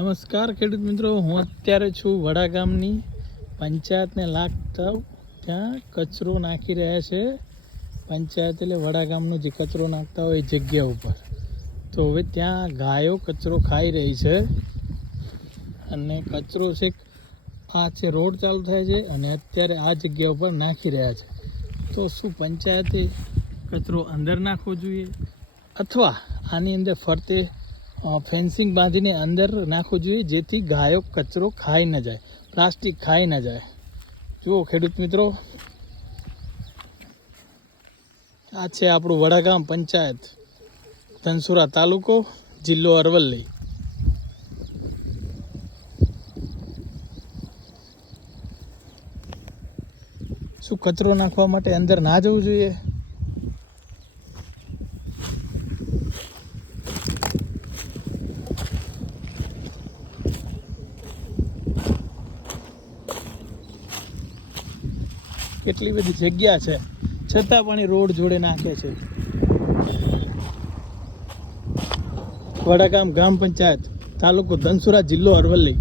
નમસ્કાર ખેડૂત મિત્રો, હું અત્યારે છું વડા ગામની પંચાયતને લાગતા ત્યાં કચરો નાખી રહ્યા છે. પંચાયત એટલે વડા ગામનો જે કચરો નાખતા હોય એ જગ્યા ઉપર. તો હવે ત્યાં ગાયો કચરો ખાઈ રહી છે અને કચરો છે, આ છે રોડ ચાલુ થાય છે અને અત્યારે આ જગ્યા ઉપર નાખી રહ્યા છે. તો શું પંચાયતે કચરો અંદર નાખવો જોઈએ? અથવા આની અંદર ફરતે ફેન્સિંગ બાંધીને અંદર નાખવું જોઈએ જેથી ગાયો કચરો ખાઈ ન જાય, પ્લાસ્ટિક ખાઈ ન જાય. જુઓ ખેડૂત મિત્રો, આ છે આપણું વડાગામ પંચાયત, ધનસુરા તાલુકો, જિલ્લો અરવલ્લી. શું કચરો નાખવા માટે અંદર ના જવું જોઈએ? કેટલી બધી જગ્યા છે. છતાં પણ એ રોડ જોડે નાખે છે. વડાગામ ગ્રામ પંચાયત તાલુકો ધનસુરા જિલ્લો અરવલ્લી.